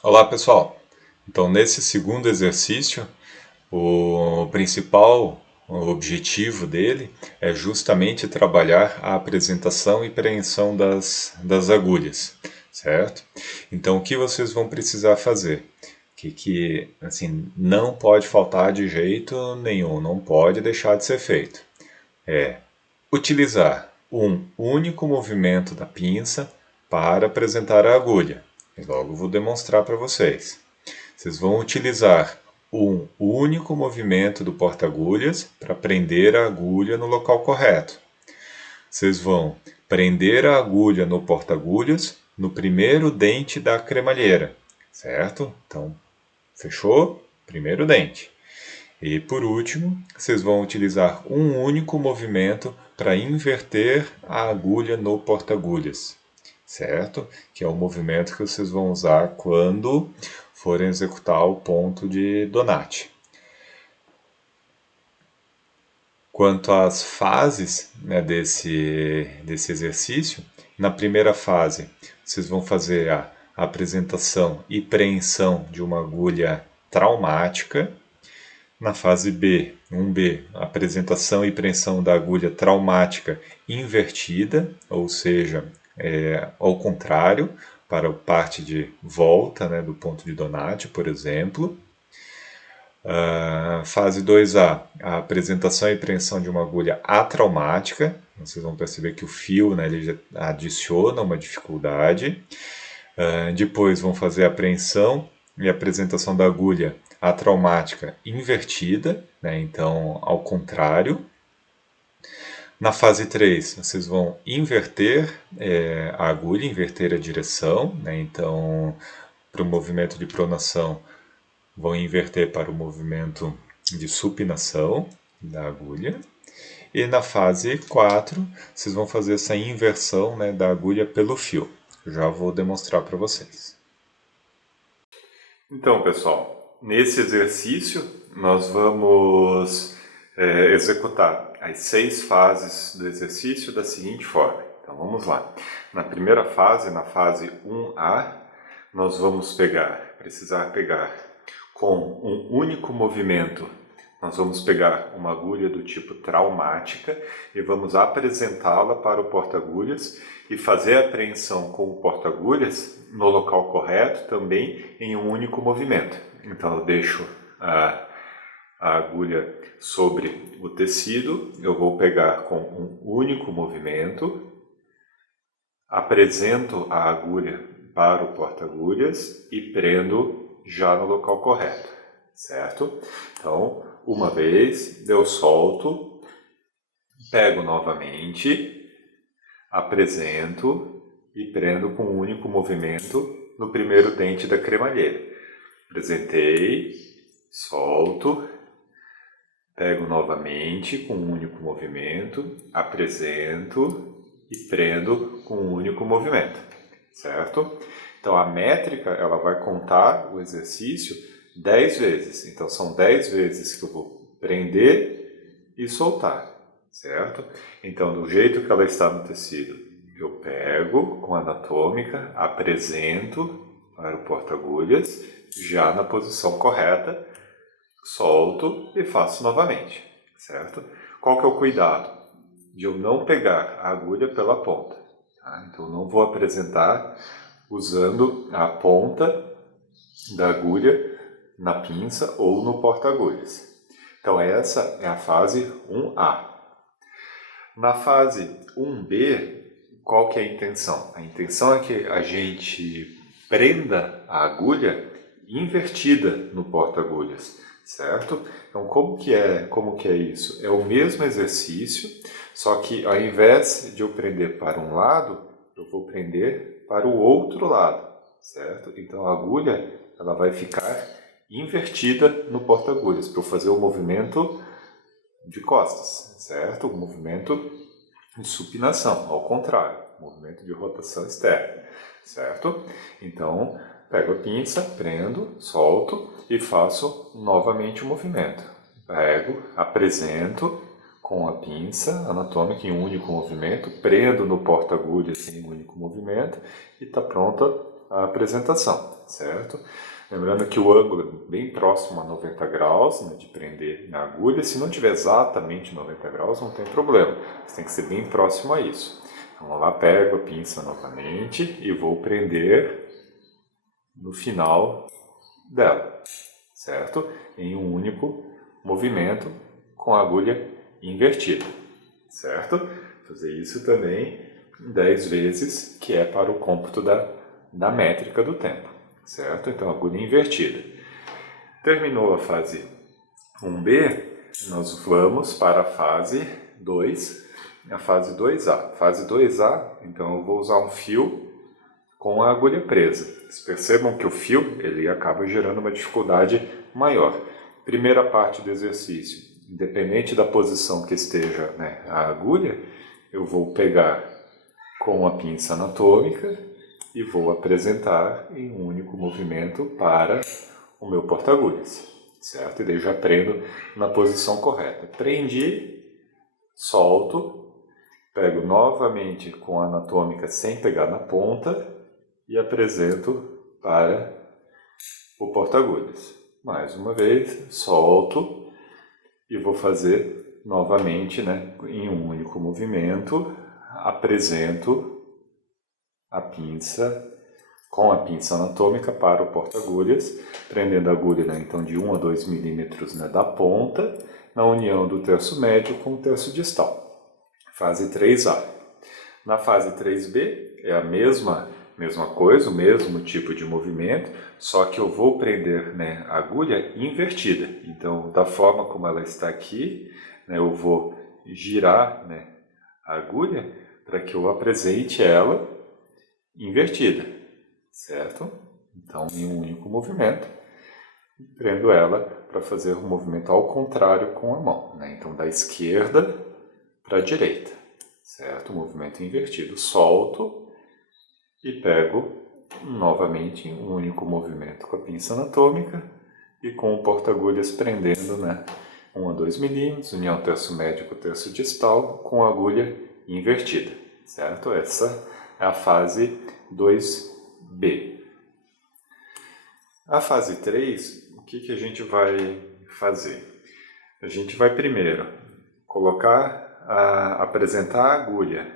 Olá, pessoal. Então, nesse segundo exercício, o principal objetivo dele é justamente trabalhar a apresentação e preensão das agulhas, certo? Então, o que vocês vão precisar fazer? Que assim, não pode faltar de jeito nenhum, não pode deixar de ser feito. É utilizar um único movimento da pinça para apresentar a agulha. E logo vou demonstrar para vocês. Vocês vão utilizar um único movimento do porta-agulhas para prender a agulha no local correto. Vocês vão prender a agulha no porta-agulhas no primeiro dente da cremalheira, certo? Então, fechou? Primeiro dente. E por último, vocês vão utilizar um único movimento para inverter a agulha no porta-agulhas, certo? Que é o movimento que vocês vão usar quando forem executar o ponto de Donati. Quanto às fases, né, desse exercício, na primeira fase vocês vão fazer a apresentação e preensão de uma agulha traumática. Na fase B, 1B, apresentação e preensão da agulha traumática invertida, ou seja, ao contrário, para a parte de volta, né, do ponto de Donati, por exemplo. Fase 2A, a apresentação e preensão de uma agulha atraumática. Vocês vão perceber que o fio, né, ele já adiciona uma dificuldade. Depois vão fazer a apreensão e apresentação da agulha atraumática invertida, né, então ao contrário. Na fase 3, vocês vão inverter a agulha, inverter a direção, né, então para o movimento de pronação vão inverter para o movimento de supinação da agulha. E na fase 4, vocês vão fazer essa inversão, né, da agulha pelo fio. Eu já vou demonstrar para vocês. Então, pessoal, nesse exercício nós vamos executar as 6 fases do exercício da seguinte forma. Então, vamos lá. Na primeira fase, na fase 1A, nós vamos precisar pegar com um único movimento. Nós vamos pegar uma agulha do tipo traumática e vamos apresentá-la para o porta-agulhas e fazer a apreensão com o porta-agulhas no local correto, também em um único movimento. Então eu deixo a agulha sobre o tecido, eu vou pegar com um único movimento, apresento a agulha para o porta-agulhas e prendo já no local correto, certo? Então, uma vez, eu solto, pego novamente, apresento e prendo com um único movimento no primeiro dente da cremalheira. Apresentei, solto, pego novamente com um único movimento, apresento e prendo com um único movimento, certo? Então a métrica ela vai contar o exercício 10 vezes. Então são 10 vezes que eu vou prender e soltar, certo? Então do jeito que ela está no tecido, eu pego com a anatômica, apresento para o porta-agulhas, já na posição correta, solto e faço novamente, certo? Qual que é o cuidado? De eu não pegar a agulha pela ponta. Tá? Então não vou apresentar usando a ponta da agulha na pinça ou no porta-agulhas. Então essa é a fase 1A. Na fase 1B, qual que é a intenção? A intenção é que a gente prenda a agulha invertida no porta-agulhas, certo? Então como que é isso? É o mesmo exercício, só que ao invés de eu prender para um lado, eu vou prender para o outro lado, certo? Então a agulha ela vai ficar invertida no porta-agulhas para eu fazer o movimento de costas, certo? O movimento de supinação, ao contrário, movimento de rotação externa, certo? Então, pego a pinça, prendo, solto e faço novamente o movimento. Pego, apresento com a pinça anatômica em um único movimento, prendo no porta-agulhas em um único movimento e está pronta a apresentação, certo? Lembrando que o ângulo é bem próximo a 90 graus, né, de prender na agulha. Se não tiver exatamente 90 graus, não tem problema. Você tem que ser bem próximo a isso. Então, vou lá, pego a pinça novamente e vou prender no final dela, certo? Em um único movimento com a agulha invertida, certo? Fazer isso também 10 vezes, que é para o cômputo da métrica do tempo, certo? Então, agulha invertida. Terminou a fase 1B, nós vamos para a fase 2, a fase 2A. Fase 2A, então eu vou usar um fio com a agulha presa. Vocês percebam que o fio ele acaba gerando uma dificuldade maior. Primeira parte do exercício, independente da posição que esteja, né, a agulha, eu vou pegar com a pinça anatômica e vou apresentar em um único movimento para o meu porta-agulhas, certo? E daí já prendo na posição correta. Prendi, solto, pego novamente com a anatômica sem pegar na ponta e apresento para o porta-agulhas. Mais uma vez, solto e vou fazer novamente, né, em um único movimento, apresento a pinça com a pinça anatômica para o porta-agulhas, prendendo a agulha, né, então de 1 a 2 milímetros, né, da ponta, na união do terço médio com o terço distal. Fase 3A. Na fase 3B é a mesma coisa, o mesmo tipo de movimento, só que eu vou prender, né, a agulha invertida. Então, da forma como ela está aqui, né, eu vou girar, né, a agulha para que eu apresente ela invertida, certo? Então, em um único movimento, prendo ela para fazer o movimento ao contrário com a mão, né? Então, da esquerda para a direita, certo? Movimento invertido. Solto e pego novamente um único movimento com a pinça anatômica e com o porta-agulhas prendendo, né, 1 a 2 milímetros, união terço médio com o terço distal, com a agulha invertida, certo? Essa é a fase 2B. A fase 3, o que a gente vai fazer? A gente vai primeiro apresentar a agulha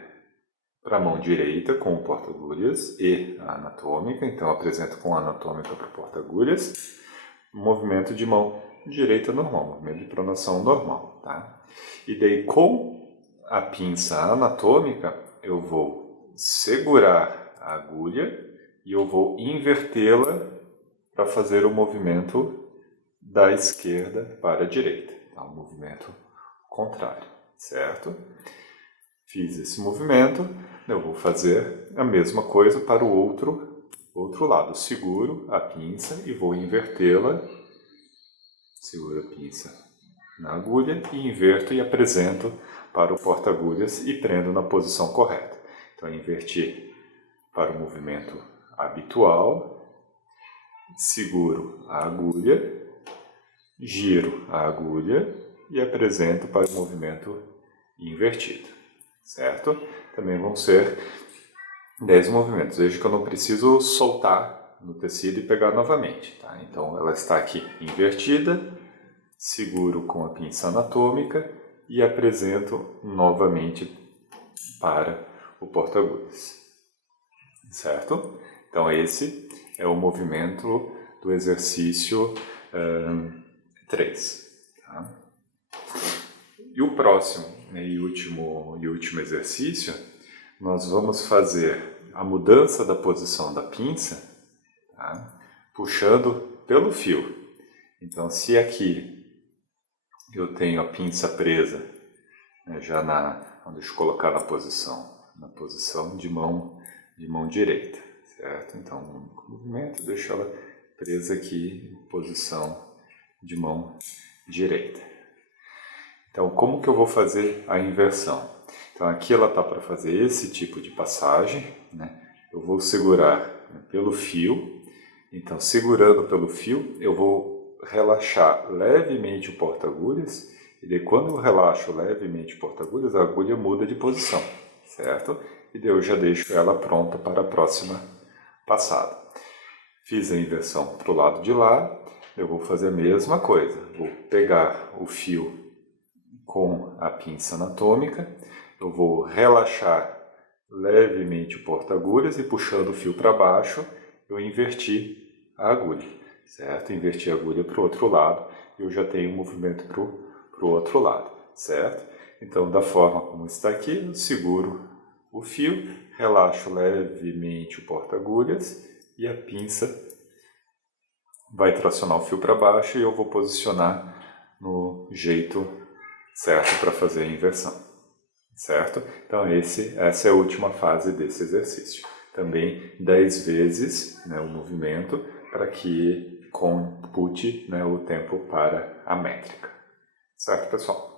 para a mão direita com o porta-agulhas e a anatômica. Então, apresento com a anatômica para o porta-agulhas. Movimento de mão direita normal, movimento de pronação normal, tá? E daí, com a pinça anatômica, eu vou segurar a agulha e eu vou invertê-la para fazer o movimento da esquerda para a direita. Tá? Um movimento contrário, certo? Fiz esse movimento, eu vou fazer a mesma coisa para o outro lado. Seguro a pinça e vou invertê-la. Seguro a pinça na agulha e inverto e apresento para o porta-agulhas e prendo na posição correta. Então, inverti para o movimento habitual, seguro a agulha, giro a agulha e apresento para o movimento invertido, certo? Também vão ser 10 movimentos. Veja que eu não preciso soltar no tecido e pegar novamente, tá? Então, ela está aqui invertida, seguro com a pinça anatômica e apresento novamente para o porta-agulhas, certo? Então, esse é o movimento do exercício 3. Tá? E o próximo, né, e último exercício, nós vamos fazer a mudança da posição da pinça, tá? Puxando pelo fio. Então, se aqui eu tenho a pinça presa, né, já deixa eu colocar na posição de mão direita, certo? Então, um movimento, deixo ela presa aqui em posição de mão direita. Então, como que eu vou fazer a inversão? Então, aqui ela está para fazer esse tipo de passagem, né? Eu vou segurar, né, pelo fio. Então, segurando pelo fio, eu vou relaxar levemente o porta-agulhas. E daí, quando eu relaxo levemente o porta-agulhas, a agulha muda de posição, certo? E daí eu já deixo ela pronta para a próxima passado. Fiz a inversão para o lado de lá, eu vou fazer a mesma coisa. Vou pegar o fio com a pinça anatômica, eu vou relaxar levemente o porta-agulhas e puxando o fio para baixo, eu inverti a agulha, certo? Inverti a agulha para o outro lado e eu já tenho um movimento para o outro lado, certo? Então, da forma como está aqui, eu seguro o fio, relaxo levemente o porta-agulhas e a pinça vai tracionar o fio para baixo e eu vou posicionar no jeito certo para fazer a inversão, certo? Então essa é a última fase desse exercício. Também 10 vezes, né, o movimento para que compute, né, o tempo para a métrica. Certo, pessoal?